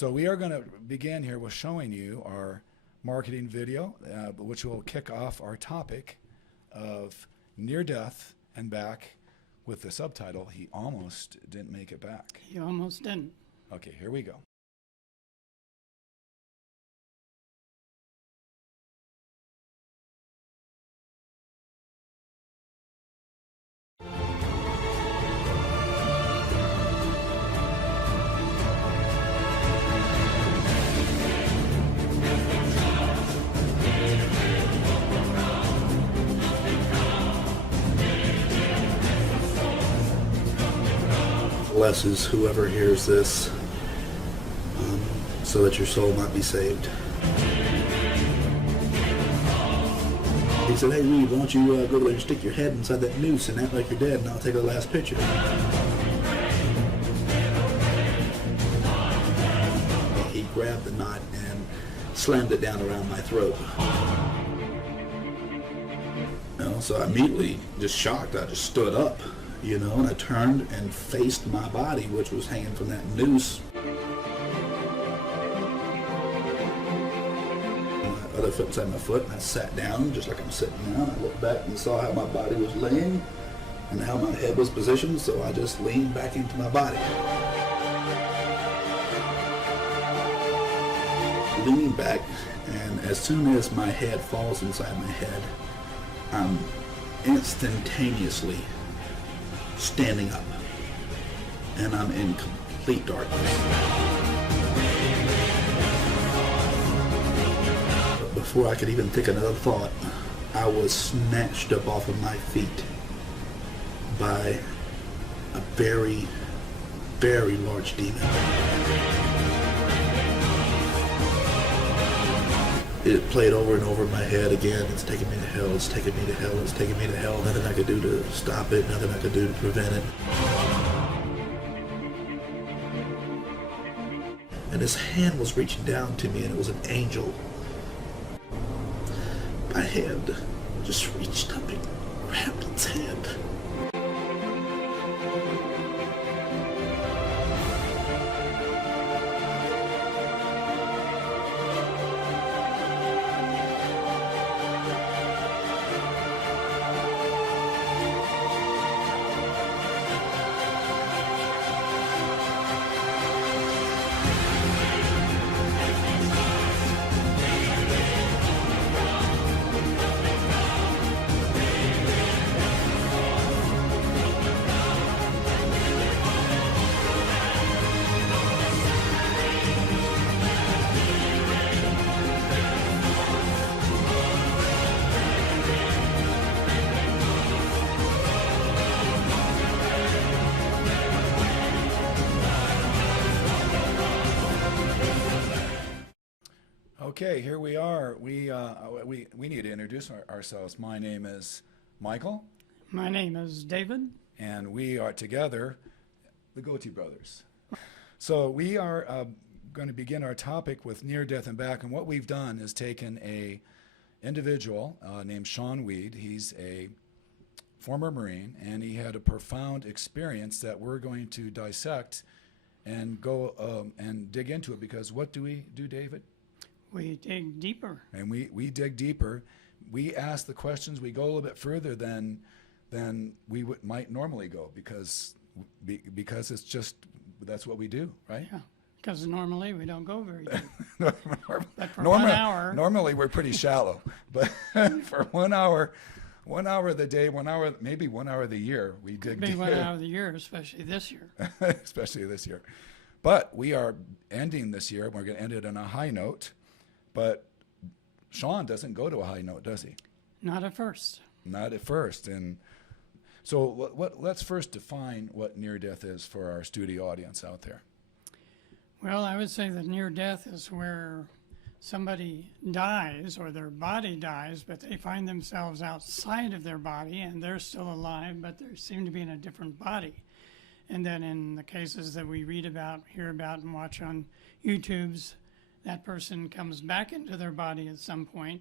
So we are going to begin here with showing you our marketing video, which will kick off our topic of near death and back with the subtitle, He Almost Didn't Make It Back. He almost didn't. Okay, here we go. Blesses whoever hears this, so that your soul might be saved. He said, "Hey Reed, why don't you go over there and stick your head inside that noose and act like you're dead, and I'll take the last picture." He grabbed the knot and slammed it down around my throat. So I immediately, just shocked, I just stood up, and I turned and faced my body, which was hanging from that noose. My other foot inside my foot, and I sat down just like I'm sitting now. I looked back and saw how my body was laying and how my head was positioned, so I just leaned back into my body. Leaning back, and as soon as my head falls inside my head, I'm instantaneously standing up, and I'm in complete darkness. But before I could even think another thought, I was snatched up off of my feet by a very, very large demon. It played over and over in my head again. It's taking me to hell, it's taking me to hell, it's taking me to hell. Nothing I could do to stop it, nothing I could do to prevent it. And his hand was reaching down to me, and it was an angel. My hand just reached up and grabbed its hand. Okay, here we are. We need to introduce ourselves. My name is Michael. My name is David. And we are together, the Goatee brothers. So we are going to begin our topic with near death and back. And what we've done is taken a individual named Shawn Weed. He's a former Marine, and he had a profound experience that we're going to dissect and go and dig into it. Because what do we do, David? We dig deeper. And we dig deeper. We ask the questions. We go a little bit further than we might normally go, because it's just, that's what we do, right? Yeah, because normally we don't go very deep. But for Normally, 1 hour. Normally we're pretty shallow, but for 1 hour of the day, 1 hour, maybe 1 hour of the year, we dig Maybe deep. 1 hour of the year, especially this year. Especially this year. But we are ending this year. We're going to end it on a high note. But Shawn doesn't go to a high note, does he? Not at first. Not at first. And so let's first define what near death is for our studio audience out there. Well, I would say that near death is where somebody dies or their body dies, but they find themselves outside of their body and they're still alive, but they seem to be in a different body. And then in the cases that we read about, hear about, and watch on YouTube's, that person comes back into their body at some point,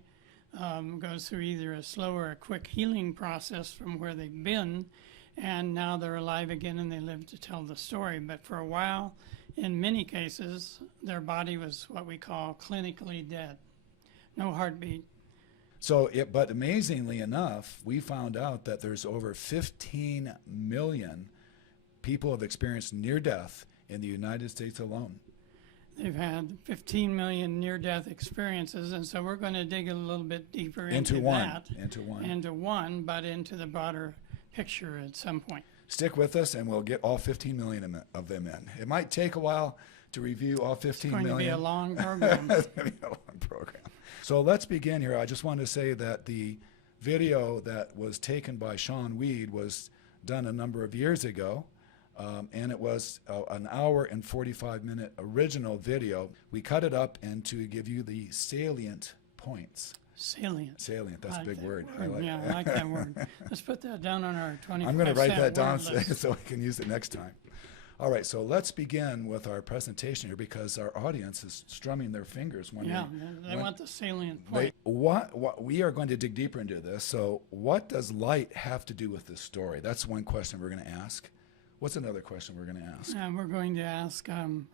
goes through either a slow or a quick healing process from where they've been, and now they're alive again and they live to tell the story. But for a while, in many cases, their body was what we call clinically dead. No heartbeat. So, but amazingly enough, we found out that there's over 15 million people have experienced near death in the United States alone. They've had 15 million near-death experiences, and so we're going to dig a little bit deeper into that. Into one, but into the broader picture at some point. Stick with us, and we'll get all 15 million of them in. It might take a while to review all 15 million. It's going to be a long program. It's going to be a long program. So let's begin here. I just want to say that the video that was taken by Shawn Weed was done a number of years ago. And it was an hour and 45-minute original video. We cut it up and to give you the salient points. Salient. Salient, that's a big word. I like that word. Let's put that down on our 25-cent I'm going to write that down list. so we can use it next time. All right, so let's begin with our presentation here because our audience is strumming their fingers. They want the salient point. What we are going to dig deeper into this. So what does light have to do with this story? That's one question we're going to ask. What's another question we're going to ask? We're going to ask,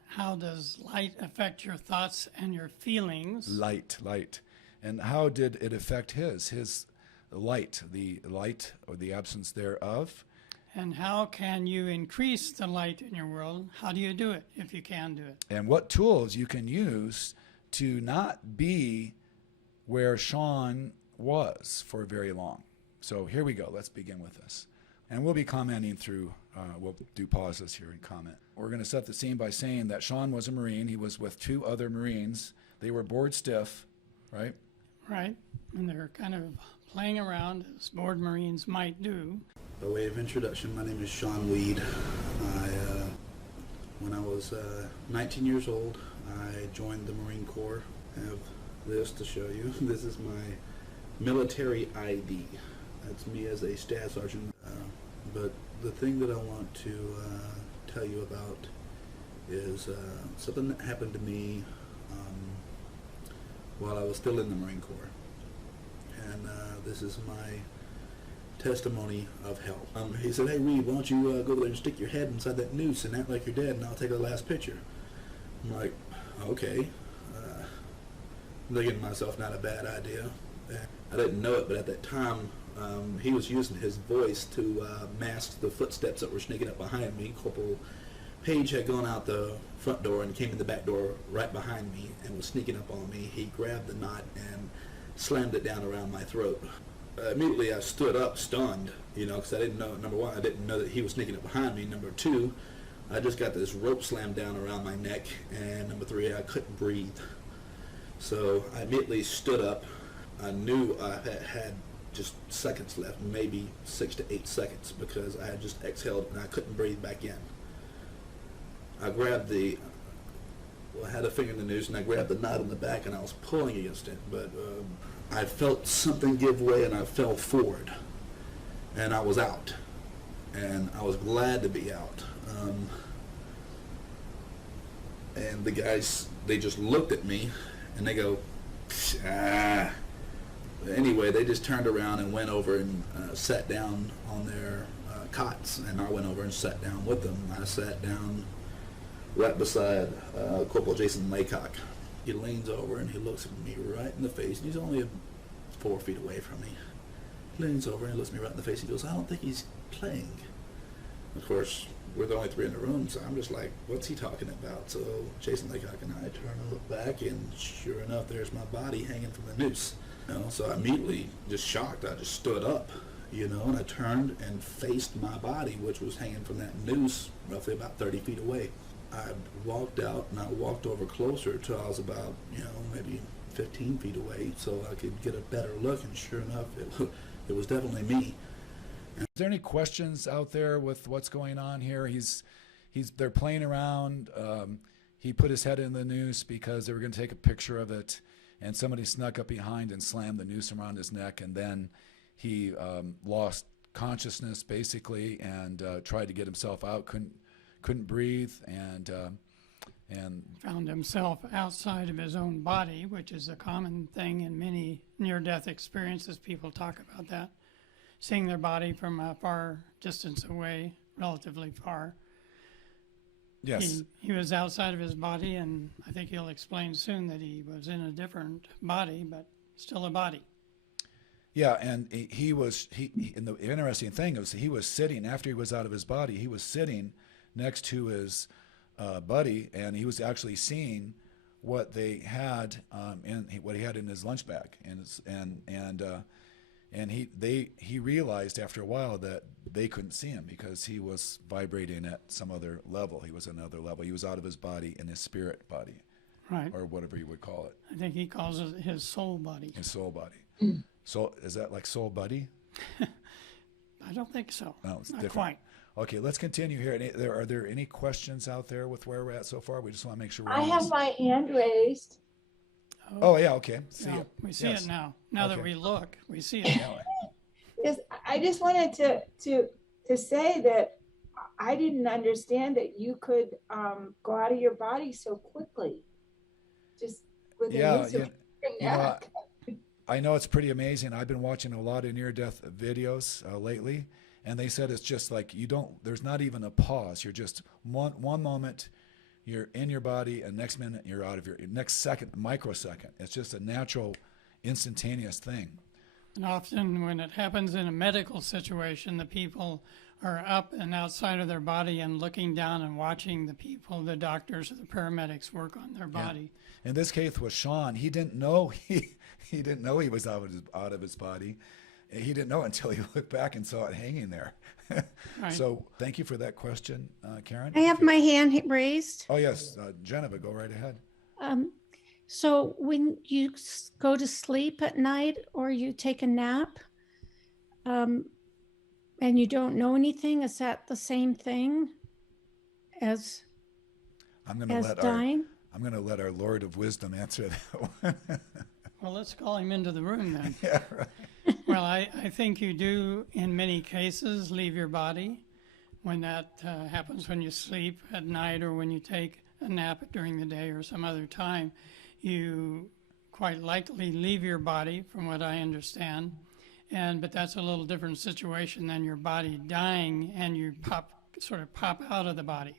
how does light affect your thoughts and your feelings? Light. And how did it affect his light, the light or the absence thereof? And how can you increase the light in your world? How do you do it, if you can do it? And what tools you can use to not be where Shawn was for very long. So here we go. Let's begin with this. And we'll be commenting through, we'll do pauses here and comment. We're going to set the scene by saying that Shawn was a Marine. He was with two other Marines. They were bored stiff, right? Right. And they're kind of playing around, as bored Marines might do. By way of introduction, my name is Shawn Weed. When I was 19 years old, I joined the Marine Corps. I have this to show you. This is my military ID. That's me as a staff sergeant. But the thing that I want to tell you about is something that happened to me while I was still in the Marine Corps. And this is my testimony of hell. He said, "Hey Reed, why don't you go over there and stick your head inside that noose and act like you're dead, and I'll take a last picture." I'm like, okay. Thinking to myself, not a bad idea. I didn't know it, but at that time, he was using his voice to mask the footsteps that were sneaking up behind me. Corporal Page had gone out the front door and came in the back door right behind me and was sneaking up on me. He grabbed the knot and slammed it down around my throat. Immediately I stood up stunned, because I didn't know, number one, I didn't know that he was sneaking up behind me. Number two, I just got this rope slammed down around my neck. And number three, I couldn't breathe. So I immediately stood up. I knew I had just seconds left, maybe 6 to 8 seconds, because I had just exhaled and I couldn't breathe back in. I grabbed I had a finger in the noose and I grabbed the knot in the back and I was pulling against it, but I felt something give way and I fell forward and I was out, and I was glad to be out. And the guys, they just looked at me and they go, "Ah." Anyway, they just turned around and went over and sat down on their cots, and I went over and sat down with them. I sat down right beside Corporal Jason Laycock. He leans over and he looks at me right in the face. He's only 4 feet away from me. He leans over and he looks me right in the face. He goes, "I don't think he's playing." Of course, we're the only three in the room, so I'm just like, what's he talking about? So Jason Laycock and I turn and look back, and sure enough, there's my body hanging from the noose. So I immediately, just shocked, I just stood up, and I turned and faced my body, which was hanging from that noose roughly about 30 feet away. I walked out and I walked over closer till I was about, maybe 15 feet away so I could get a better look, and sure enough, it was definitely me. Is there any questions out there with what's going on here? They're playing around. He put his head in the noose because they were going to take a picture of it, and somebody snuck up behind and slammed the noose around his neck, and then he lost consciousness basically and tried to get himself out. Couldn't breathe and Found himself outside of his own body, which is a common thing in many near-death experiences. People talk about that, seeing their body from a far distance away, relatively far. Yes. He was outside of his body, and I think he'll explain soon that he was in a different body, but still a body. Yeah, and and the interesting thing was he was sitting, after he was out of his body, he was sitting next to his buddy, and he was actually seeing what they had what he had in his lunch bag, and he realized after a while that they couldn't see him because he was vibrating at some other level. He was another level. He was out of his body in his spirit body, Right. or whatever you would call it, I think he calls it his soul body. his soul body. So is that like soul buddy? I don't think so. No, it's Not different. quite. Okay, let's continue here. Are there any questions out there with where we're at so far? We just want to make sure we're I on have this. my hand raised. Oh yeah, okay. See Yeah, it. we see Yes. it now. Now that Okay. we look, we see it. Yeah. Yes, I just wanted to say that I didn't understand that you could go out of your body so quickly. Just with a Yeah, use of your you know, neck. I know it's pretty amazing. I've been watching a lot of near-death videos lately, and they said it's just like there's not even a pause. You're just one moment, you're in your body, and next minute you're out of next second, microsecond. It's just a natural, instantaneous thing. And often when it happens in a medical situation, the people are up and outside of their body and looking down and watching the people, the doctors or the paramedics work on their body. In this case with Shawn, he didn't know he didn't know he was out of his body. He didn't know until he looked back and saw it hanging there. Right. So thank you for that question, Karen. I have my hand raised. Oh yes, Geneva, go right ahead. So when you go to sleep at night or you take a nap, and you don't know anything, is that the same thing as I'm going to as dying? I'm going to let our Lord of Wisdom answer that one. Well, let's call him into the room then. Yeah, right. Well, I think you do, in many cases, leave your body when that happens when you sleep at night or when you take a nap during the day or some other time. You quite likely leave your body, from what I understand, but that's a little different situation than your body dying and you sort of pop out of the body.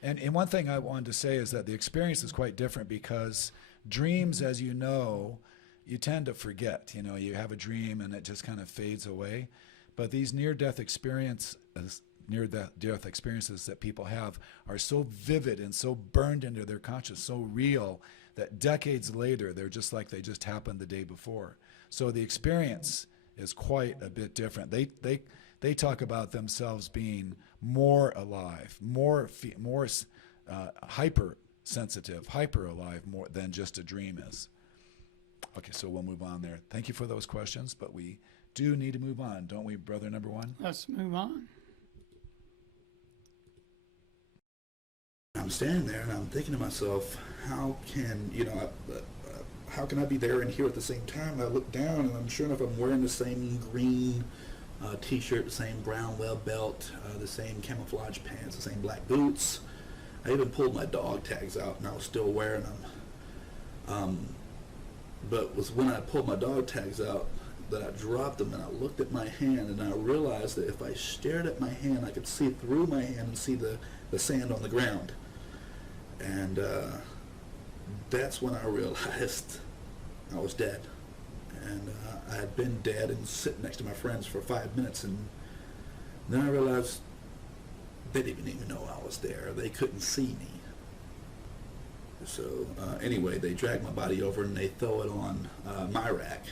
And one thing I wanted to say is that the experience is quite different because dreams, as you know, you tend to forget. You know, you have a dream and it just kind of fades away. But these near-death experiences that people have are so vivid and so burned into their conscious, so real, that decades later they're just like they just happened the day before. So the experience is quite a bit different. They talk about themselves being more alive, more hypersensitive, hyper alive, more than just a dream is. Okay, so we'll move on there. Thank you for those questions, but we do need to move on, don't we, brother number one? Let's move on. I'm standing there and I'm thinking to myself, how can I be there and here at the same time? And I look down and I'm sure enough I'm wearing the same green t-shirt, the same brown web belt, the same camouflage pants, the same black boots. I even pulled my dog tags out and I was still wearing them. But it was when I pulled my dog tags out that I dropped them and I looked at my hand and I realized that if I stared at my hand, I could see through my hand and see the sand on the ground. And that's when I realized I was dead. And I had been dead and sitting next to my friends for 5 minutes, and then I realized they didn't even know I was there. They couldn't see me. So anyway, they drag my body over and they throw it on my rack.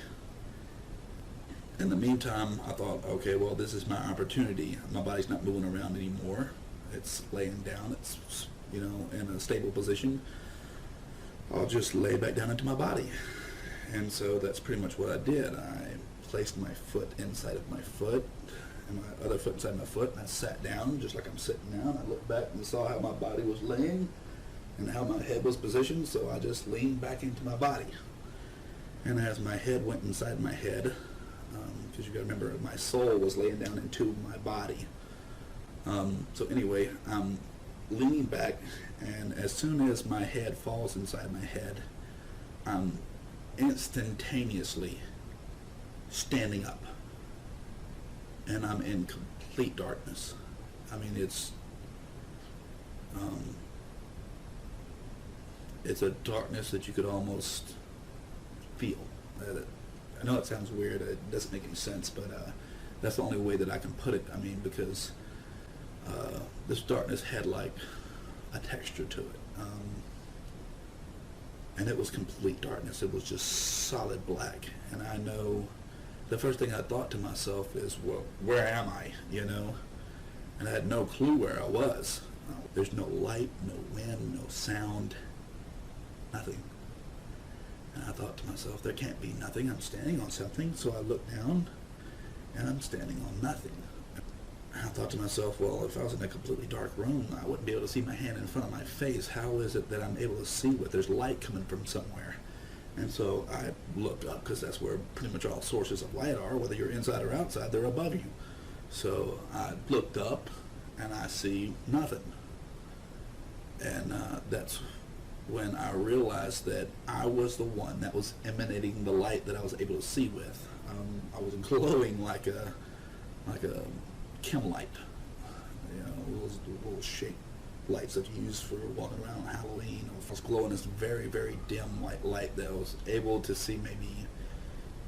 In the meantime, I thought, okay, well, this is my opportunity. My body's not moving around anymore. It's laying down. It's, in a stable position. I'll just lay back down into my body. And so that's pretty much what I did. I placed my foot inside of my foot and my other foot inside my foot, and I sat down just like I'm sitting now. And I looked back and saw how my body was laying and how my head was positioned, so I just leaned back into my body. And as my head went inside my head, because you got to remember, my soul was laying down into my body. So anyway, I'm leaning back, and as soon as my head falls inside my head, I'm instantaneously standing up, and I'm in complete darkness. I mean, it's It's a darkness that you could almost feel. I know it sounds weird, it doesn't make any sense, but that's the only way that I can put it. I mean, because this darkness had like a texture to it. And it was complete darkness. It was just solid black. And I know the first thing I thought to myself is, well, where am I, you know? And I had no clue where I was. There's no light, no wind, no sound, nothing. And I thought to myself, there can't be nothing. I'm standing on something. So I looked down, and I'm standing on nothing. I thought to myself, well, if I was in a completely dark room, I wouldn't be able to see my hand in front of my face. How is it that I'm able to see what there's light coming from somewhere? And so I looked up, because that's where pretty much all sources of light are, whether you're inside or outside, they're above you. So I looked up, and I see nothing. And that's when I realized that I was the one that was emanating the light that I was able to see with. I was glowing like a chem light, you know, those little shaped lights that you use for walking around on Halloween. I was glowing this very, very dim white light that I was able to see maybe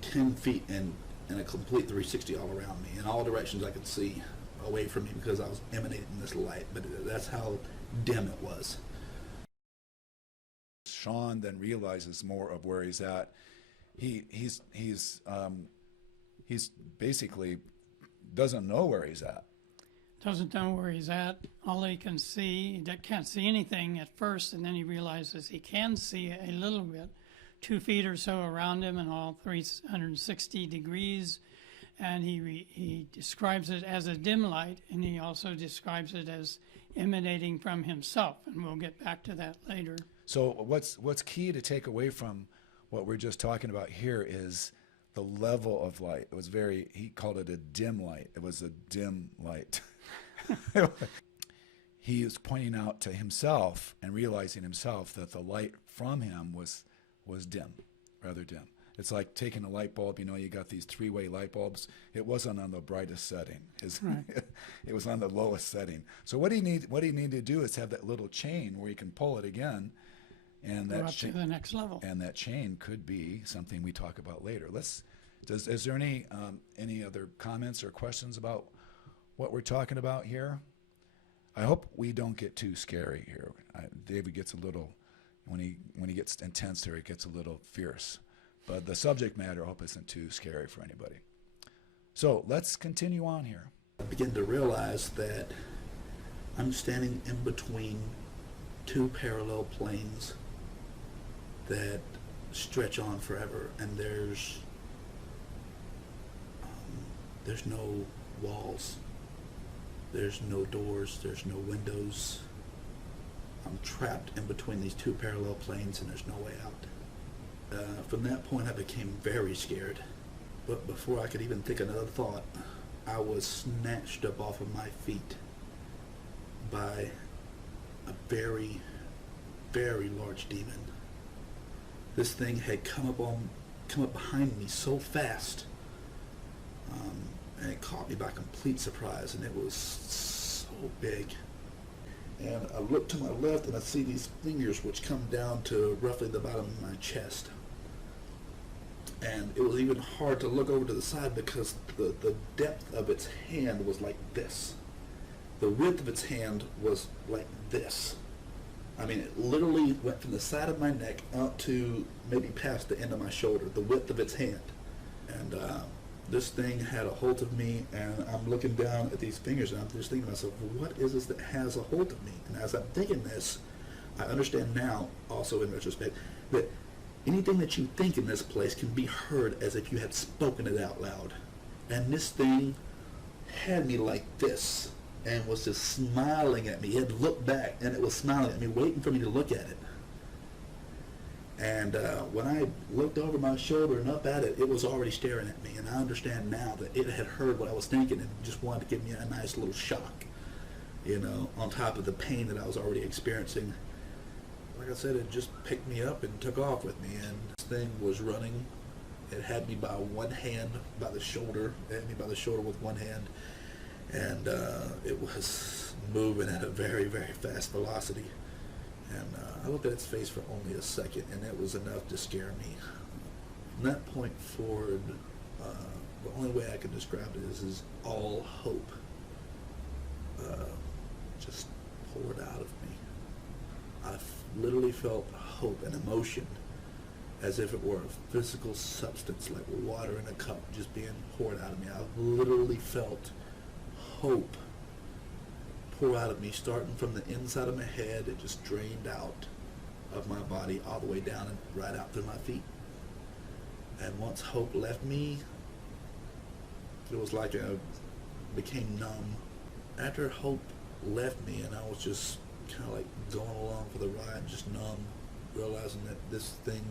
10 feet in a complete 360 all around me, in all directions I could see away from me, because I was emanating this light. But that's how dim it was. Shawn then realizes more of where he's at. He's basically doesn't know where he's at. Doesn't know where he's at. All he can see, he can't see anything at first, and then he realizes he can see a little bit, 2 feet or so around him in all 360 degrees. And he describes it as a dim light, and he also describes it as emanating from himself. And we'll get back to that later. So what's key to take away from what we're just talking about here is the level of light. It was he called it a dim light. It was a dim light. He is pointing out to himself and realizing himself that the light from him was dim, rather dim. It's like taking a light bulb. You know, you got these 3-way light bulbs. It wasn't on the brightest setting. Right. It was on the lowest setting. So what he needed to do is have that little chain where he can pull it again, and Go that up to the next level. and that chain could be something we talk about later. Is there any other comments or questions about what we're talking about here? I hope we don't get too scary here. David gets a little, when he gets intense there, he gets a little fierce. But the subject matter, I hope, isn't too scary for anybody. So let's continue on here. I begin to realize that I'm standing in between 2 parallel planes that stretch on forever, and there's no walls, there's no doors, there's no windows. I'm trapped in between these 2 parallel planes, and there's no way out. From that point I became very scared, but before I could even think another thought, I was snatched up off of my feet by a very, very large demon. This thing had come up behind me so fast, and it caught me by complete surprise, and it was so big. And I look to my left, and I see these fingers which come down to roughly the bottom of my chest. And it was even hard to look over to the side, because the depth of its hand was like this. The width of its hand was like this. I mean, it literally went from the side of my neck out to maybe past the end of my shoulder, the width of its hand. And this thing had a hold of me, and I'm looking down at these fingers, and I'm just thinking to myself, what is this that has a hold of me? And as I'm thinking this, I understand now, also in retrospect, that anything that you think in this place can be heard as if you had spoken it out loud. And this thing had me like this, and was just smiling at me. It had looked back, and it was smiling at me, waiting for me to look at it. And when I looked over my shoulder and up at it, it was already staring at me. And I understand now that it had heard what I was thinking and just wanted to give me a nice little shock, you know, on top of the pain that I was already experiencing. Like I said, it just picked me up and took off with me. And this thing was running. It had me by one hand, by the shoulder. It had me by the shoulder with one hand. and it was moving at a very, very fast velocity. And I looked at its face for only a second, and it was enough to scare me. From that point forward, the only way I can describe it is all hope just poured out of me. I literally felt hope and emotion as if it were a physical substance, like water in a cup just being poured out of me. I literally felt hope pour out of me, starting from the inside of my head. It just drained out of my body all the way down and right out through my feet. And once hope left me, it was like I became numb. After hope left me and I was just kind of like going along for the ride, just numb, realizing that this thing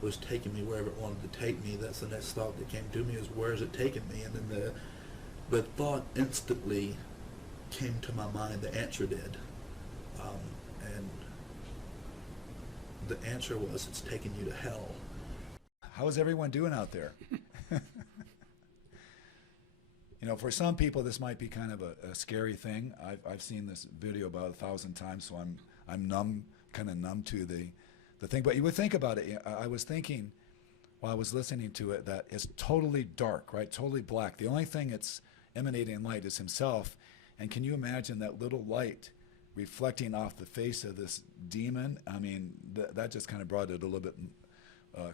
was taking me wherever it wanted to take me. That's the next thought that came to me, is where is it taking me? And then the thought instantly came to my mind, the answer did. And the answer was, it's taking you to hell. How's everyone doing out there? You know, for some people, this might be kind of a scary thing. I've seen this video about 1,000 times, so I'm numb, kind of numb to the thing. But you would think about it. I was thinking while I was listening to it that it's totally dark, right? Totally black. The only thing it's emanating light is himself. And can you imagine that little light reflecting off the face of this demon? I mean, that just kind of brought it a little bit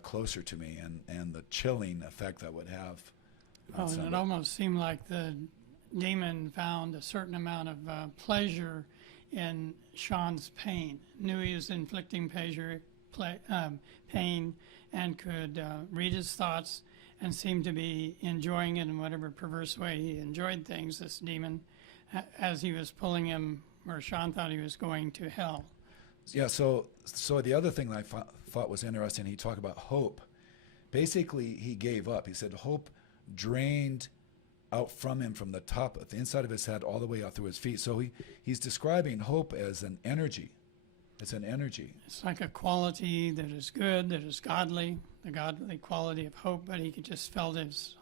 closer to me, and the chilling effect that would have. Oh, and it almost seemed like the demon found a certain amount of pleasure in Shawn's pain. Knew he was inflicting pain, and could read his thoughts, and seemed to be enjoying it in whatever perverse way he enjoyed things, this demon, as he was pulling him, or Shawn thought he was going to hell. Yeah, so the other thing that I thought was interesting, he talked about hope. Basically, he gave up. He said hope drained out from him from the top, at the inside of his head, all the way out through his feet. So he's describing hope as an energy. It's an energy. It's like a quality that is good, that is godly, the godly quality of hope, but he just felt his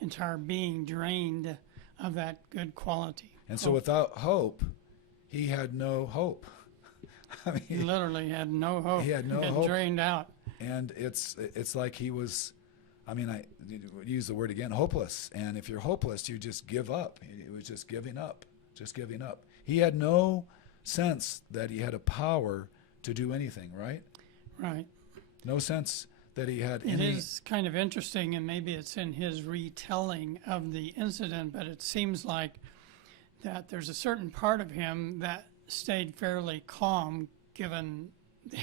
entire being drained of that good quality. And so without hope, he had no hope. I mean, he literally had no hope. He had no Get hope. drained out. And it's like he was, I mean, I use the word again, hopeless. And if you're hopeless, you just give up. It was just giving up, just giving up. He had no sense that he had a power to do anything, right? Right. No sense that he had It any. is kind of interesting, and maybe it's in his retelling of the incident, but it seems like that there's a certain part of him that stayed fairly calm given the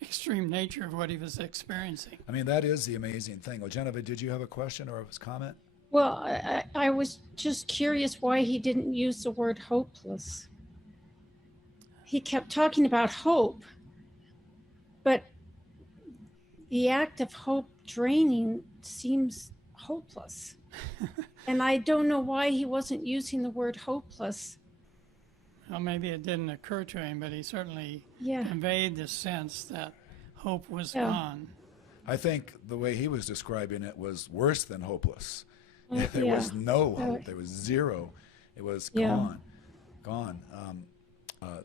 extreme nature of what he was experiencing. I mean, that is the amazing thing. Well, Genevieve, did you have a question or a comment? Well, I was just curious why he didn't use the word hopeless. He kept talking about hope, but the act of hope draining seems hopeless. And I don't know why he wasn't using the word hopeless. Well, maybe it didn't occur to him, but he certainly Yeah. conveyed the sense that hope was Yeah. gone. I think the way he was describing it was worse than hopeless. There Yeah. was no hope. There was zero. It was Yeah. gone.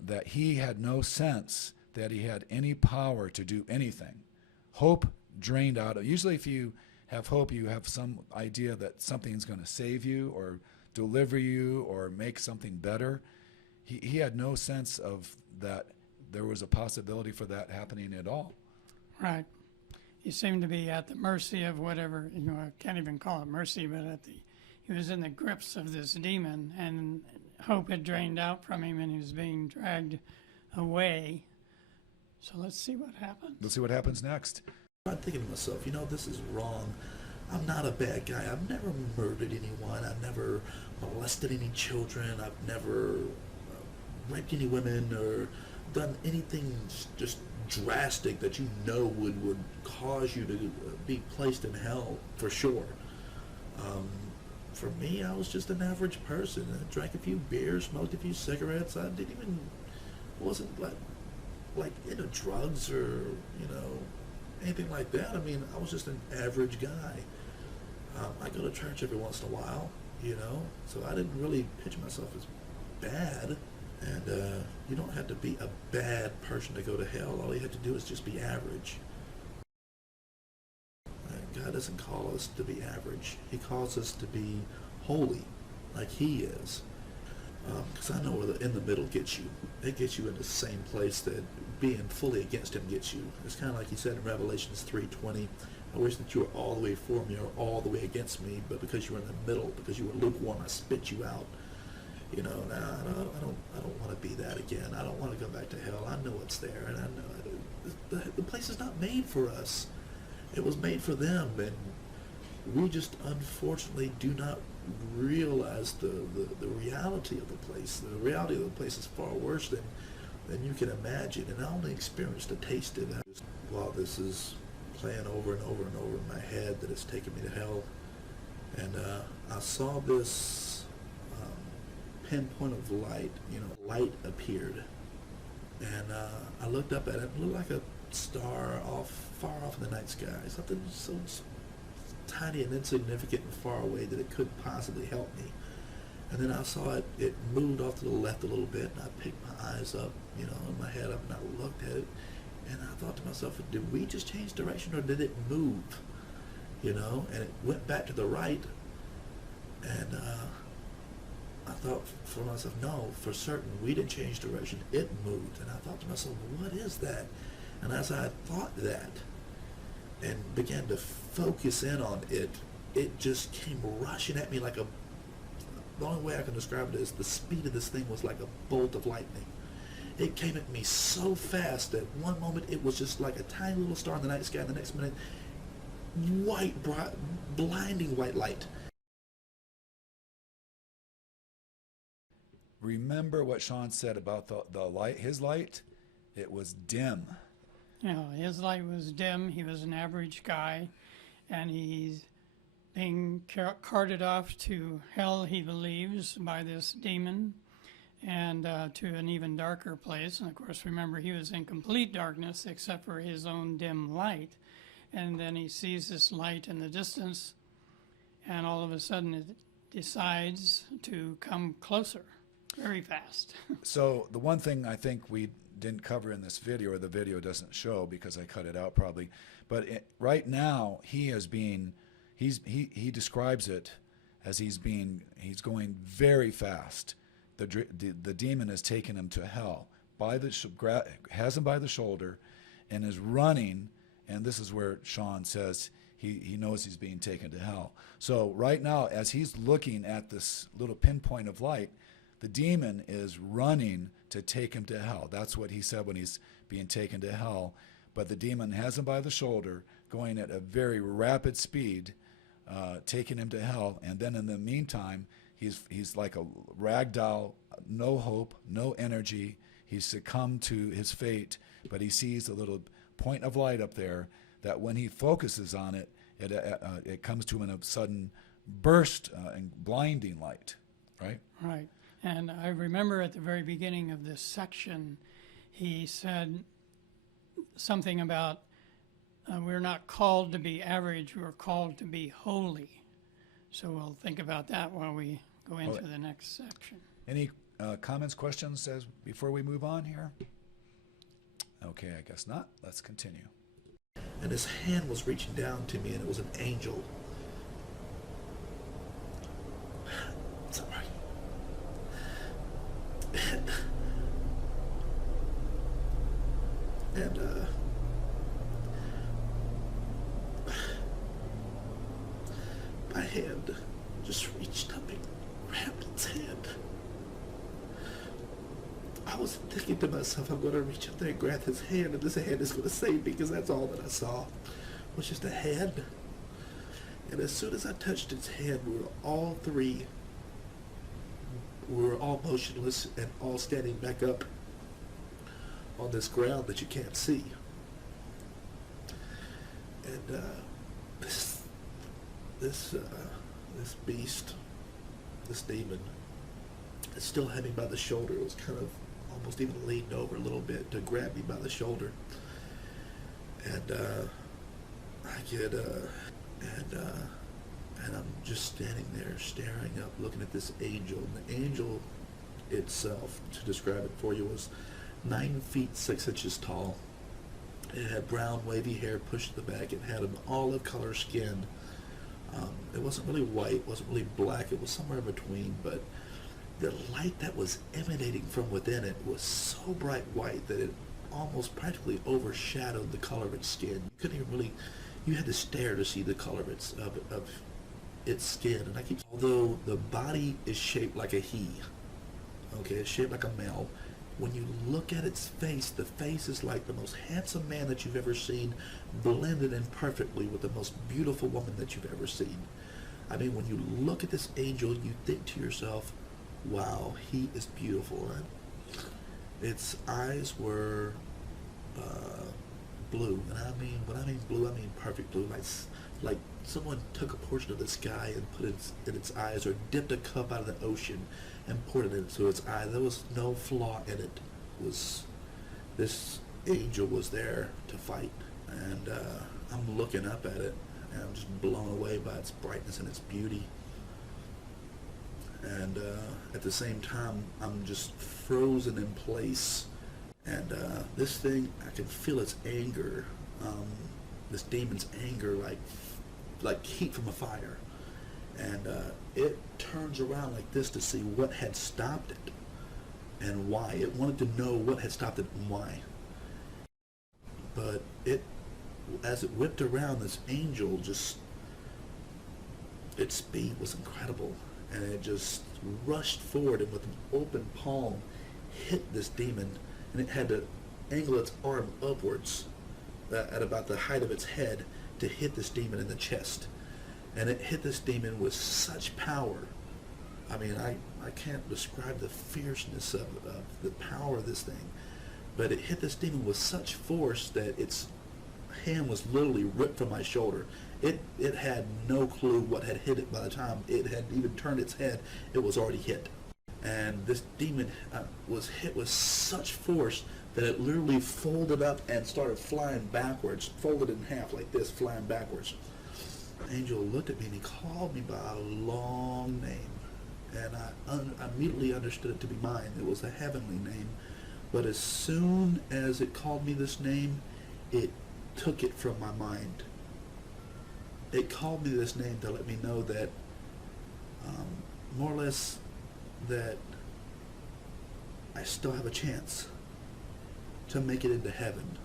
That he had no sense that he had any power to do anything. Hope drained out of. Usually if you have hope, you have some idea that something's going to save you or deliver you or make something better. He had no sense of that there was a possibility for that happening at all. Right. He seemed to be at the mercy of whatever, I can't even call it mercy, but he was in the grips of this demon, and hope had drained out from him, and he was being dragged away. So let's see what happens. Let's see what happens next. I'm thinking to myself, this is wrong. I'm not a bad guy. I've never murdered anyone. I've never molested any children. I've never raped any women or done anything just drastic that would cause you to be placed in hell for sure. For me, I was just an average person. I drank a few beers, smoked a few cigarettes. I wasn't like into drugs or anything like that. I mean, I was just an average guy. I go to church every once in a while. you know? So I didn't really picture myself as bad. And you don't have to be a bad person to go to hell. All you have to do is just be average. And God doesn't call us to be average. He calls us to be holy, like He is. Because I know where in the middle gets you. It gets you in the same place that being fully against Him gets you. It's kind of like He said in Revelations 3:20, I wish that you were all the way for me or all the way against me, but because you were in the middle, because you were lukewarm, I spit you out. You know, now I don't want to be that again. I don't want to go back to hell. I know it's there, and I know the place is not made for us. It was made for them, and we just unfortunately do not realize the reality of the place. The reality of the place is far worse than you can imagine, and I only experienced a taste of it. While this is playing over and over and over in my head that it's taken me to hell, and I saw this pinpoint of light, you know, light appeared, and I looked up at it. It looked like a star far off in the night sky, something so tiny and insignificant and far away that it couldn't possibly help me. And then I saw it moved off to the left a little bit, and I picked my eyes up, you know, in my head up, and I looked at it, and I thought to myself, did we just change direction, or did it move? You know, and it went back to the right, and I thought for myself, no, for certain, we didn't change direction, it moved. And I thought to myself, what is that? And as I thought that, and began to focus in on it, it just came rushing at me like the only way I can describe it is the speed of this thing was like a bolt of lightning. It came at me so fast that one moment it was just like a tiny little star in the night sky, and the next minute, white, bright, blinding white light. Remember what Shawn said about the light, his light? It was dim. You know, his light was dim. He was an average guy, and he's being carted off to hell, he believes, by this demon, and to an even darker place. And of course, remember, he was in complete darkness except for his own dim light. And then he sees this light in the distance, and all of a sudden it decides to come closer very fast. So the one thing I think we didn't cover in this video, or the video doesn't show because I cut it out probably, but right now he describes it as he's going very fast. The demon has taken him to hell, has him by the shoulder, and is running. And this is where Shawn says he knows he's being taken to hell. So right now, as he's looking at this little pinpoint of light, the demon is running to take him to hell. That's what he said when he's being taken to hell. But the demon has him by the shoulder, going at a very rapid speed, taking him to hell. And then in the meantime, he's like a rag doll, no hope, no energy. He's succumbed to his fate, but he sees a little point of light up there that when he focuses on it, it comes to him in a sudden burst and blinding light, right? Right. And I remember at the very beginning of this section, he said something about we're not called to be average, we're called to be holy. So we'll think about that while we go into the next section. Any comments, questions before we move on here? Okay, I guess not. Let's continue. And his hand was reaching down to me, and it was an angel. It's all right. And my hand just reached up and grabbed its hand. I was thinking to myself, I'm going to reach up there and grab his hand, and this hand is going to save me, because that's all that I saw was just a hand. And as soon as I touched his hand, we were all motionless and all standing back up on this ground that you can't see. And this beast, this demon, it still had me by the shoulder. It was kind of almost even leaned over a little bit to grab me by the shoulder. And and I'm just standing there staring up looking at this angel. The angel itself, to describe it for you, was 9 feet 6 inches tall. It had brown wavy hair pushed to the back. It had an olive color skin. It wasn't really white, wasn't really black. It was somewhere in between, but the light that was emanating from within it was so bright white that it almost practically overshadowed the color of its skin. You couldn't even really, you had to stare to see the color of its skin. And although the body is shaped like a he, okay, it's shaped like a male, when you look at its face, the face is like the most handsome man that you've ever seen, blended in perfectly with the most beautiful woman that you've ever seen. I mean, when you look at this angel, you think to yourself, wow, he is beautiful. And its eyes were blue, and when I mean blue, I mean perfect blue, like someone took a portion of the sky and put it in its eyes, or dipped a cup out of the ocean and poured it into its eye. There was no flaw in it. This angel was there to fight, and I'm looking up at it, and I'm just blown away by its brightness and its beauty. And at the same time, I'm just frozen in place. And this thing, I can feel its anger, this demon's anger, like heat from a fire. And it turns around like this to see what had stopped it and why. It wanted to know what had stopped it and why. But as it whipped around, this angel just, its speed was incredible. And it just rushed forward and with an open palm hit this demon, and it had to angle its arm upwards at about the height of its head to hit this demon in the chest. And it hit this demon with such power. I mean, I can't describe the fierceness of the power of this thing, but it hit this demon with such force that its hand was literally ripped from my shoulder. It had no clue what had hit it. By the time it had even turned its head, it was already hit. And this demon was hit with such force that it literally folded up and started flying backwards, folded in half like this, flying backwards. The angel looked at me and he called me by a long name. And I immediately understood it to be mine. It was a heavenly name. But as soon as it called me this name, it took it from my mind. It called me this name to let me know that, more or less, that I still have a chance to make it into heaven.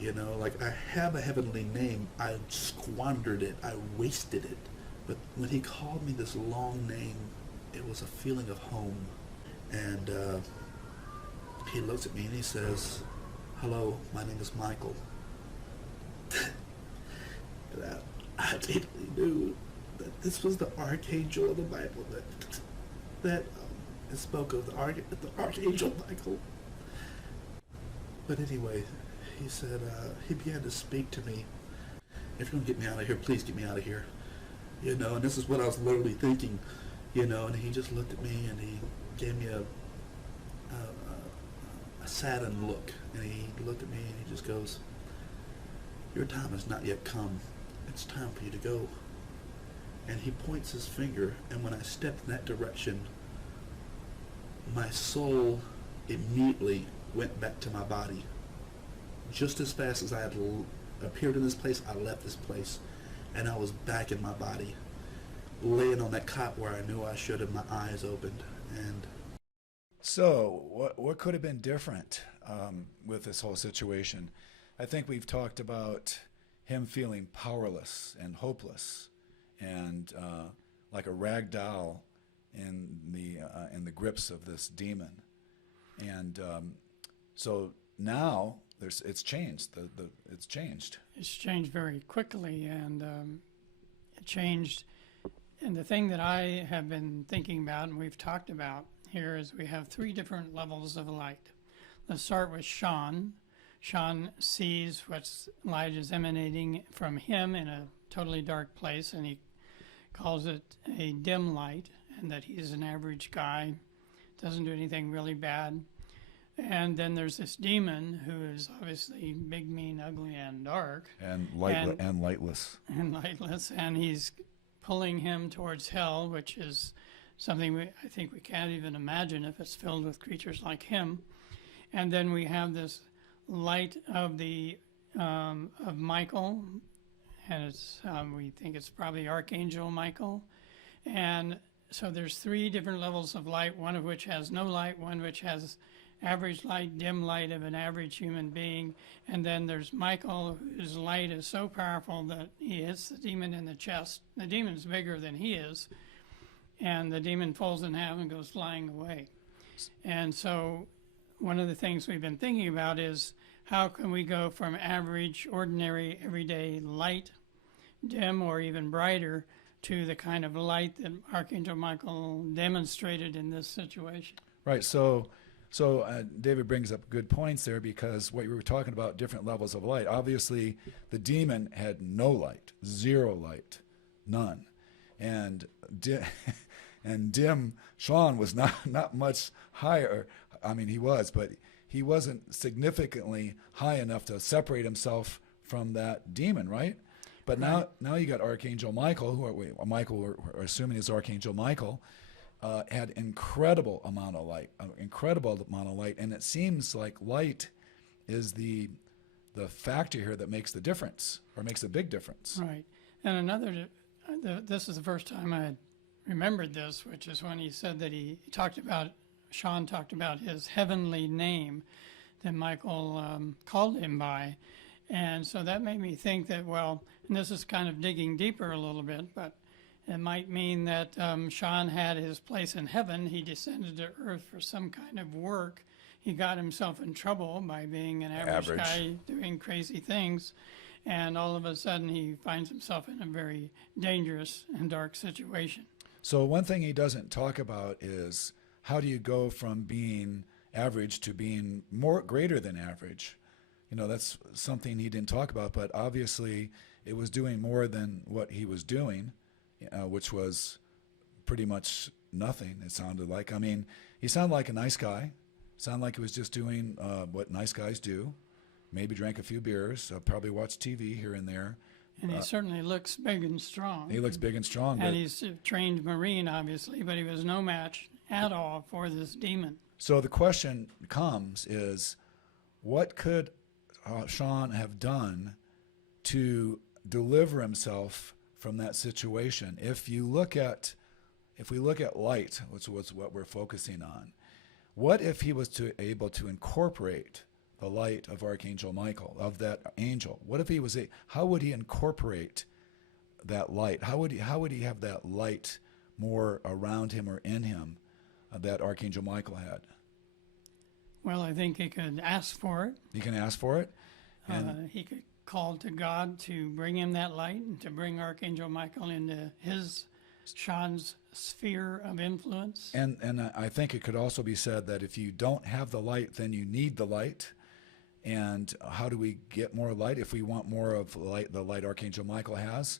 You know, like, I have a heavenly name. I squandered it. I wasted it. But when he called me this long name, it was a feeling of home. And he looks at me and he says, "Hello, my name is Michael." And I immediately knew that this was the Archangel of the Bible that spoke of the Archangel Michael. But anyway, he said, he began to speak to me. "If you're going to get me out of here, please get me out of here." You know, and this is what I was literally thinking, you know, and he just looked at me and he gave me a saddened look. And he looked at me and he just goes, "Your time has not yet come. It's time for you to go." And he points his finger, and when I stepped in that direction, my soul immediately went back to my body. Just as fast as I had appeared in this place, I left this place, and I was back in my body, laying on that cot where I knew I should have, my eyes opened. And so what could have been different with this whole situation? I think we've talked about him feeling powerless and hopeless, and like a rag doll in the grips of this demon. And so now it's changed. It's changed. It's changed very quickly, and it changed. And the thing that I have been thinking about, and we've talked about here, is we have 3 different levels of light. Let's start with Shawn. Shawn sees what light is emanating from him in a totally dark place, and he calls it a dim light, and that he's an average guy, doesn't do anything really bad. And then there's this demon who is obviously big, mean, ugly, and dark. And lightless. And lightless, and he's pulling him towards hell, which is something I think we can't even imagine if it's filled with creatures like him. And then we have this light of the of Michael, and it's we think it's probably Archangel Michael. And so there's 3 different levels of light, one of which has no light, one which has average light, dim light of an average human being, and then there's Michael, whose light is so powerful that he hits the demon in the chest. The demon's bigger than he is, and the demon falls in half and goes flying away. And so one of the things we've been thinking about is how can we go from average, ordinary, everyday light, dim or even brighter, to the kind of light that Archangel Michael demonstrated in this situation. Right. So David brings up good points there, because what you were talking about, different levels of light. Obviously, the demon had no light, 0 light, none, and dim Shawn was not much higher. I mean, he was, but he wasn't significantly high enough to separate himself from that demon, right? But now you got Archangel Michael, we're assuming is Archangel Michael, had incredible amount of light, and it seems like light is the factor here that makes the difference, or makes a big difference. Right. And this is the first time I remembered this, which is when he said that Shawn talked about his heavenly name that Michael called him by. And so that made me think that, well, and this is kind of digging deeper a little bit, but it might mean that Shawn had his place in heaven. He descended to earth for some kind of work. He got himself in trouble by being an average guy doing crazy things. And all of a sudden he finds himself in a very dangerous and dark situation. So one thing he doesn't talk about is, how do you go from being average to being greater than average? You know, that's something he didn't talk about, but obviously it was doing more than what he was doing, which was pretty much nothing, it sounded like. I mean, he sounded like a nice guy. Sounded like he was just doing what nice guys do. Maybe drank a few beers, probably watched TV here and there. And he certainly looks big and strong. He looks big and strong. And he's a trained Marine, obviously, but he was no match at all for this demon. So the question comes is, what could Shawn have done to deliver himself from that situation? If we look at light, which was what we're focusing on, what if he was able to incorporate the light of Archangel Michael, of that angel? What if he was how would he incorporate that light? How would he have that light more around him or in him that Archangel Michael had? Well, I think he could ask for it. He can ask for it. And he could call to God to bring him that light and to bring Archangel Michael into Shawn's sphere of influence. And I think it could also be said that if you don't have the light, then you need the light. And how do we get more light? If we want more of the light Archangel Michael has,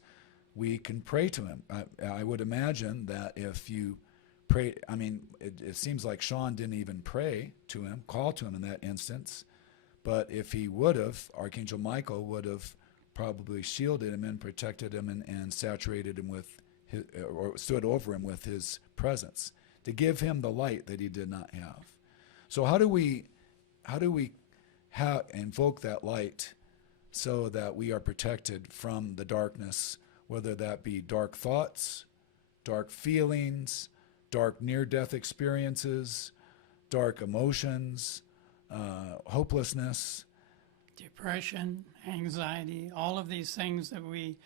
we can pray to him. I would imagine that if you pray, I mean, it seems like Shawn didn't even pray to him, call to him in that instance. But if he would have, Archangel Michael would have probably shielded him and protected him and saturated him with or stood over him with his presence to give him the light that he did not have. So how do we invoke that light so that we are protected from the darkness, whether that be dark thoughts, dark feelings, dark near-death experiences, dark emotions, hopelessness, depression, anxiety, all of these things that we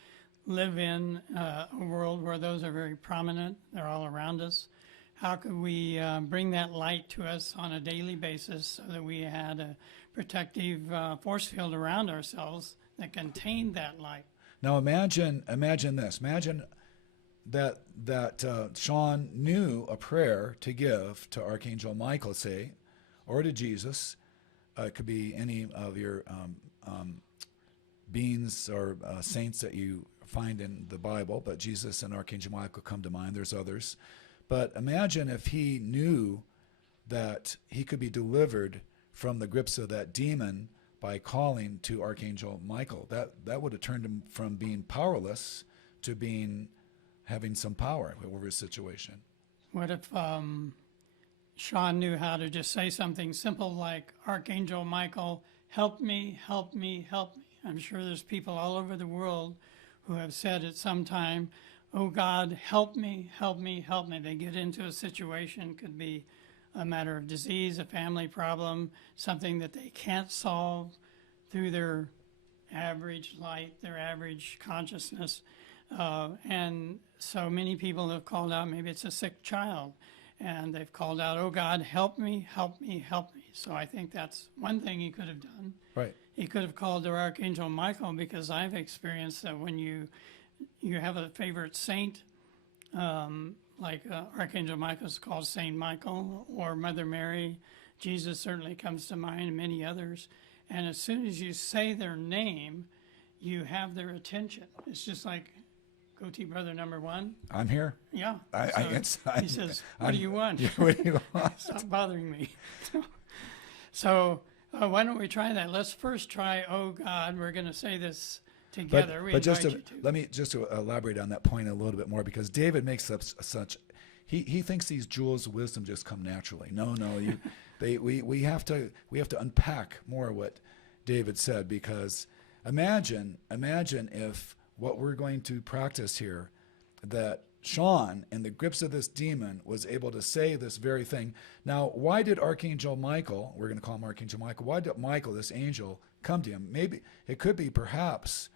live in a world where those are very prominent. They're all around us. How could we bring that light to us on a daily basis so that we had a protective force field around ourselves that contained that light? Now imagine this. Imagine that Shawn knew a prayer to give to Archangel Michael, say, or to Jesus. It could be any of your beings or saints that you find in the Bible, but Jesus and Archangel Michael come to mind. There's others. But imagine if he knew that he could be delivered from the grips of that demon by calling to Archangel Michael. That would have turned him from being powerless to being having some power over his situation. What if Shawn knew how to just say something simple like, Archangel Michael, help me, help me, help me. I'm sure there's people all over the world who have said at some time, oh God, help me, help me, help me. They get into a situation, could be a matter of disease, a family problem, something that they can't solve through their average light, their average consciousness. And so many people have called out, maybe it's a sick child, and they've called out, oh God, help me, help me, help me. So I think that's one thing he could have done. Right. He could have called to Archangel Michael, because I've experienced that when you have a favorite saint, like Archangel Michael is called Saint Michael, or Mother Mary, Jesus certainly comes to mind, and many others. And as soon as you say their name, you have their attention. It's just like Goatee brother number one. I'm here. Yeah. He says, what do you want? What do you want? Stop bothering me. So why don't we try that? Let's first try, oh God, we're going to say this together. But just invite to, you let me just to elaborate on that point a little bit more, because David makes such he thinks these jewels of wisdom just come naturally. No, we have to unpack more what David said, because imagine if what we're going to practice here, that Shawn, in the grips of this demon, was able to say this very thing. Now, why did Archangel Michael, we're going to call him Archangel Michael, why did Michael, this angel, come to him? Maybe it could be perhaps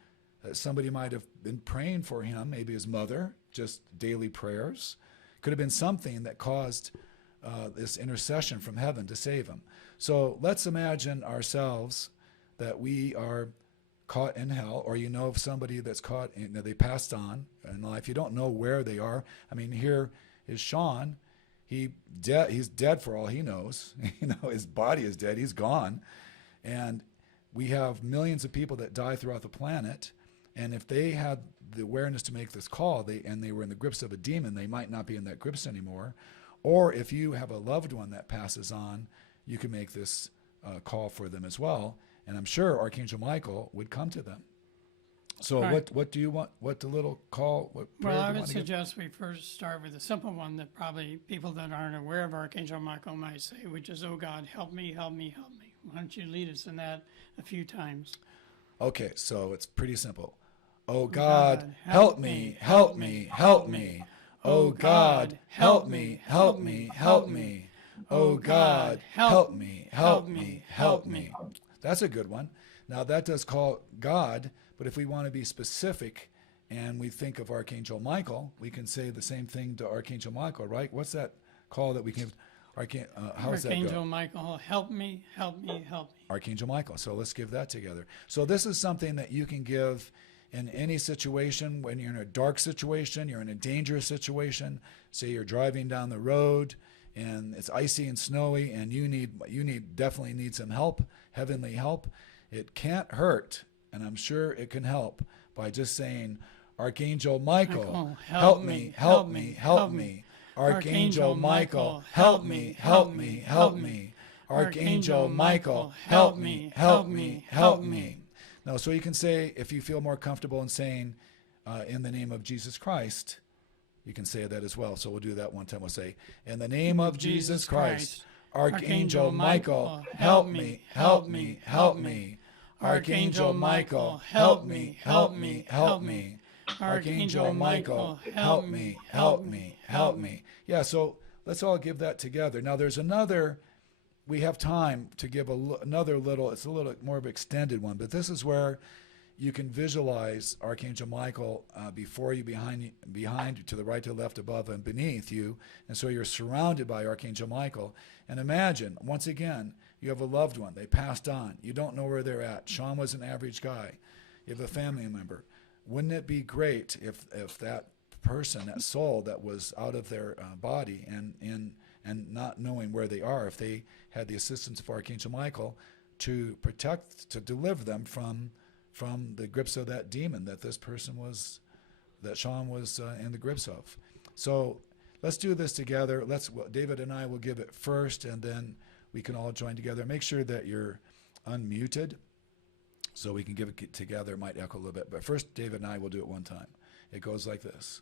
that somebody might have been praying for him, maybe his mother, just daily prayers. Could have been something that caused this intercession from heaven to save him. So let's imagine ourselves that we are caught in hell, or you know of somebody that's caught in, they passed on in life. You don't know where they are. I mean, here is Shawn. He's dead for all he knows. His body is dead. He's gone. And we have millions of people that die throughout the planet. And if they had the awareness to make this call, and they were in the grips of a demon, they might not be in that grips anymore. Or if you have a loved one that passes on, you can make this call for them as well. And I'm sure Archangel Michael would come to them. So right. What do you want? What the little call? What prayer Well, do I you would want to give? suggest we first start with a simple one that probably people that aren't aware of Archangel Michael might say, which is, oh God, help me, help me, help me. Why don't you lead us in that a few times? Okay, so it's pretty simple. Oh God, help me, help me, help me. Oh God, help me, help me, help me. Oh God, help me, help me, help me. That's a good one. Now that does call God, but if we want to be specific and we think of Archangel Michael, we can say the same thing to Archangel Michael, right? What's that call that we can? How does that go? Archangel Michael, help me, help me, help me. Archangel Michael. So let's give that together. So this is something that you can give in any situation. When you're in a dark situation, you're in a dangerous situation. Say you're driving down the road and it's icy and snowy, and you definitely need some help, heavenly help. It can't hurt, and I'm sure it can help by just saying, Archangel Michael, help me, help me, help me. Archangel Michael, help me, help me, help me. Archangel Michael, help me, help me, help me. Now, so you can say, if you feel more comfortable in saying, in the name of Jesus Christ, you can say that as well. So we'll do that one time. We'll say, in the name of Jesus Christ, Archangel Michael, help me, help me, help me. Archangel Michael, help me, help me, help me. Archangel Michael, help me, help me, help me. Yeah, so let's all give that together. Now there's another, we have time to give another little, it's a little more of an extended one, but this is where you can visualize Archangel Michael before you, behind, to the right, to the left, above, and beneath you. And so you're surrounded by Archangel Michael. And imagine, once again, you have a loved one. They passed on. You don't know where they're at. Shawn was an average guy. You have a family member. Wouldn't it be great if that person, that soul that was out of their body and not knowing where they are, if they had the assistance of Archangel Michael to protect, to deliver them from the grips of that demon that this person was, that Shawn was in the grips of. So let's do this together. David and I will give it first, and then we can all join together. Make sure that you're unmuted so we can give it together. It might echo a little bit, but first David and I will do it one time. It goes like this.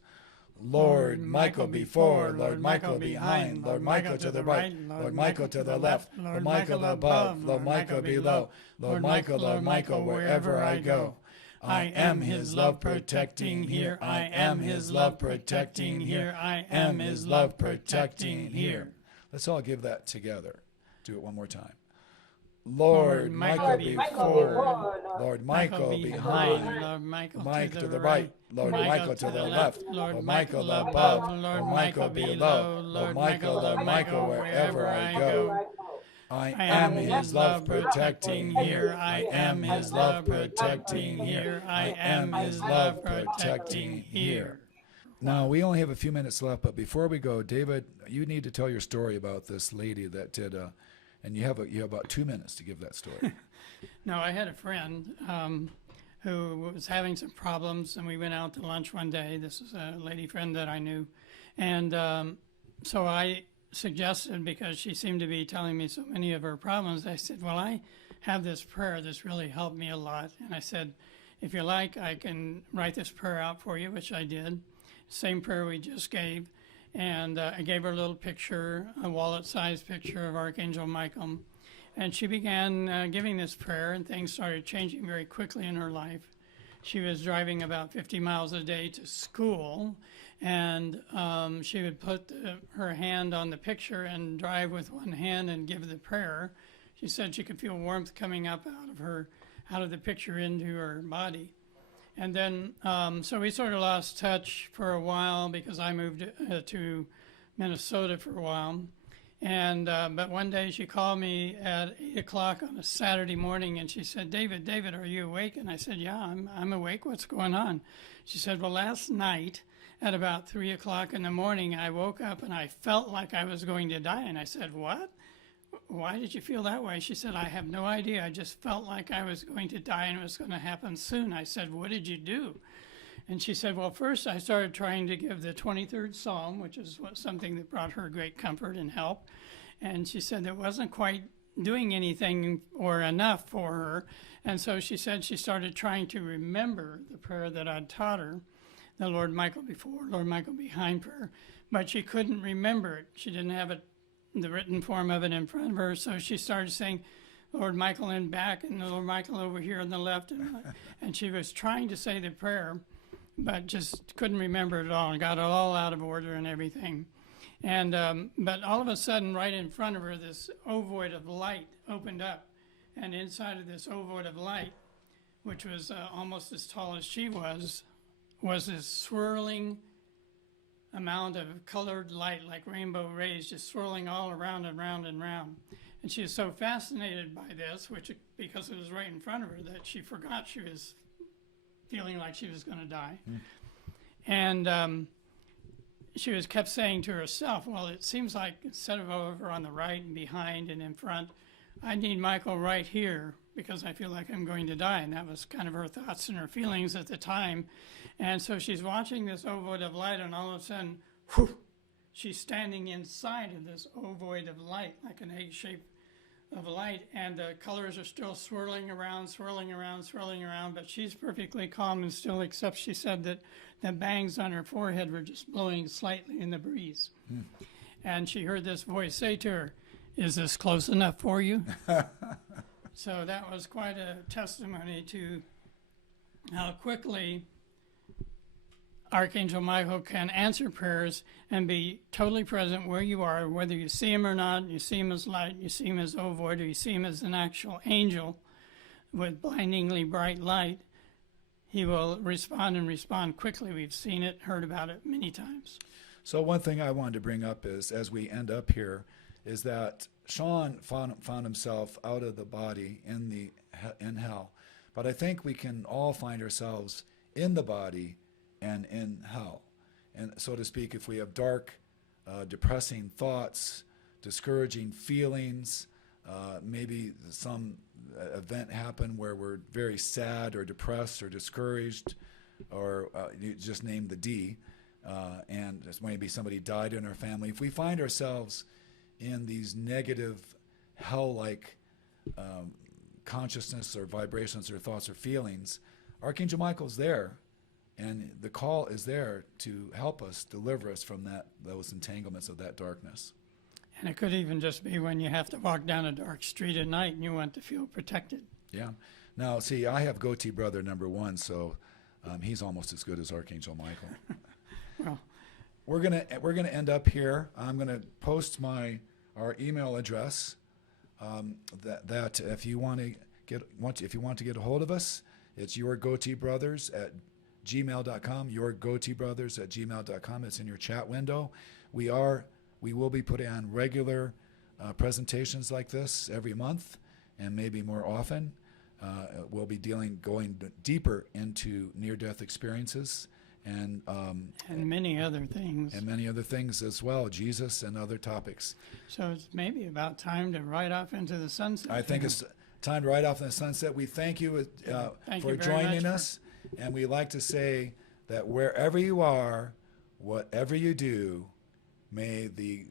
Lord Michael before, Lord Michael behind, Lord Michael to the right, Lord Michael to the left, Lord Michael above, Lord Michael below, Lord Michael, wherever I go. I am his love protecting here. I am his love protecting here. I am his love protecting here. Let's all give that together. Do it one more time. Lord Michael before, Lord Michael behind, Lord Michael Mike to to the the right, right, Lord Michael to the left, Lord Michael above, Lord Michael below, Lord Michael, wherever I go. I am his love protecting here. I am his love protecting here. I am his love protecting here. Now, we only have a few minutes left, but before we go, David, you need to tell your story about this lady that did, and you have about 2 minutes to give that story. No, I had a friend who was having some problems, and we went out to lunch one day. This is a lady friend that I knew. And so I suggested, because she seemed to be telling me so many of her problems, I said, well, I have this prayer that's really helped me a lot. And I said, if you like, I can write this prayer out for you, which I did. Same prayer we just gave. And I gave her a little picture, a wallet-sized picture of Archangel Michael. And she began giving this prayer, and things started changing very quickly in her life. She was driving about 50 miles a day to school, and she would put her hand on the picture and drive with one hand and give the prayer. She said she could feel warmth coming up out of the picture into her body. And then, so we sort of lost touch for a while because I moved to Minnesota for a while. And but one day she called me at 8 o'clock on a Saturday morning, and she said, David, are you awake? And I said, yeah, I'm awake. What's going on? She said, well, last night at about 3 o'clock in the morning, I woke up and I felt like I was going to die. And I said, what? Why did you feel that way? She said, I have no idea. I just felt like I was going to die and it was going to happen soon. I said, what did you do? And she said, well, first I started trying to give the 23rd Psalm, which is something that brought her great comfort and help. And she said that wasn't quite doing anything or enough for her. And so she said she started trying to remember the prayer that I'd taught her, the Lord Michael before, Lord Michael behind prayer. But she couldn't remember it. She didn't have it, the written form of it in front of her. So she started saying, Lord Michael in back and the Lord Michael over here on the left. And she was trying to say the prayer, but just couldn't remember it all and got it all out of order and everything. And but all of a sudden, right in front of her, this ovoid of light opened up. And inside of this ovoid of light, which was almost as tall as she was this swirling amount of colored light, like rainbow rays, just swirling all around and round and round. And she was so fascinated by this, because it was right in front of her, that she forgot she was feeling like she was going to die. And she kept saying to herself, well, it seems like instead of over on the right and behind and in front, I need Michael right here because I feel like I'm going to die. And that was kind of her thoughts and her feelings at the time. And so she's watching this ovoid of light, and all of a sudden, whew, she's standing inside of this ovoid of light, like an egg shape of light, and the colors are still swirling around, but she's perfectly calm and still, except she said that the bangs on her forehead were just blowing slightly in the breeze. And she heard this voice say to her, is this close enough for you? So that was quite a testimony to how quickly Archangel Michael can answer prayers and be totally present where you are, whether you see him or not. You see him as light, you see him as ovoid, or you see him as an actual angel with blindingly bright light. He will respond and respond quickly. We've seen it, heard about it many times. So one thing I wanted to bring up is, as we end up here, is that Shawn found himself out of the body in hell. But I think we can all find ourselves in the body and in hell. And so to speak, if we have dark, depressing thoughts, discouraging feelings, maybe some event happened where we're very sad or depressed or discouraged, or you just name the D, and maybe somebody died in our family. If we find ourselves in these negative, hell-like consciousness or vibrations or thoughts or feelings, Archangel Michael's there And the call is there to help us, deliver us from those entanglements of that darkness. And it could even just be when you have to walk down a dark street at night and you want to feel protected. Yeah. Now, see, I have Goatee brother number 1, so he's almost as good as Archangel Michael. Well, We're gonna end up here. I'm gonna post our email address. That if you want to get a hold of us, it's yourgoateebrothers@gmail.com. Yourgoateebrothers@gmail.com. It's in your chat window. We will be putting on regular presentations like this every month, and maybe more often. We'll be going deeper into near-death experiences and many other things. and many other things as well, Jesus and other topics. So it's maybe about time to ride off into the sunset. I think it's time to ride off in the sunset. We thank you Thank for you very joining much us, and we like to say that wherever you are, whatever you do, may the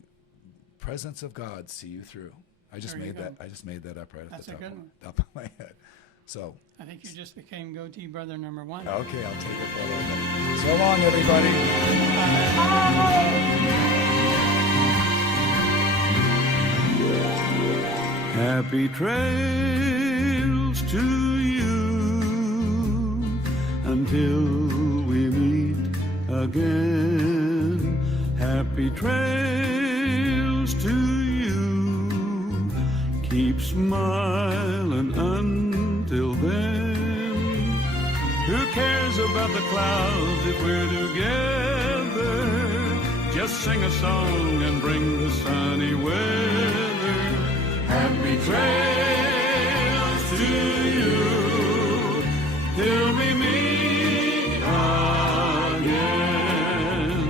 presence of God see you through. I just There you made that. go. I just made that up right That's at a the good one. top of my head. So, I think you just became Goatee brother number 1. okay, I'll take it for a little bit. So long, everybody. Happy trails to you until we meet again. Happy trails to you. Keep smiling until then. Who cares about the clouds if we're together? Just sing a song and bring the sunny weather. Happy trails to you till we meet again.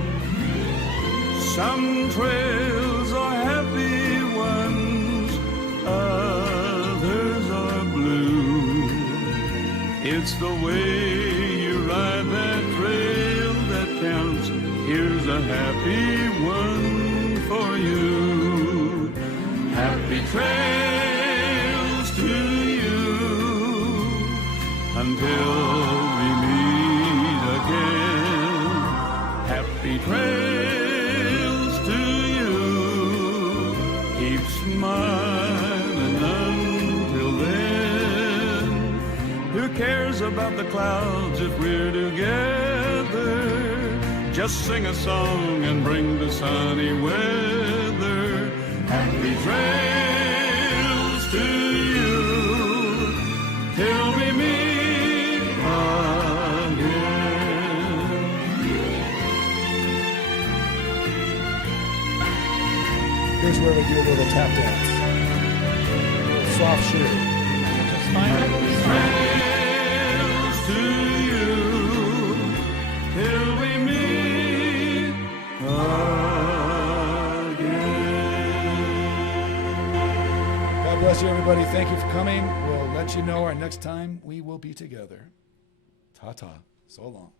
Some trails are happy ones, others are blue. It's the way you ride that trail that counts. Here's a happy one for you. Happy trails to you until we meet again. Happy trails to you. Keep smiling until then. Who cares about the clouds if we're together? Just sing a song and bring the sunny weather. Happy trails to you till we meet again. Here's where we do a little tap dance. A little soft shoe. Just find it. Trails to you till we meet again. God bless you, everybody. Thank you for coming. We'll let you know our next time we will be together. Ta-ta. So long.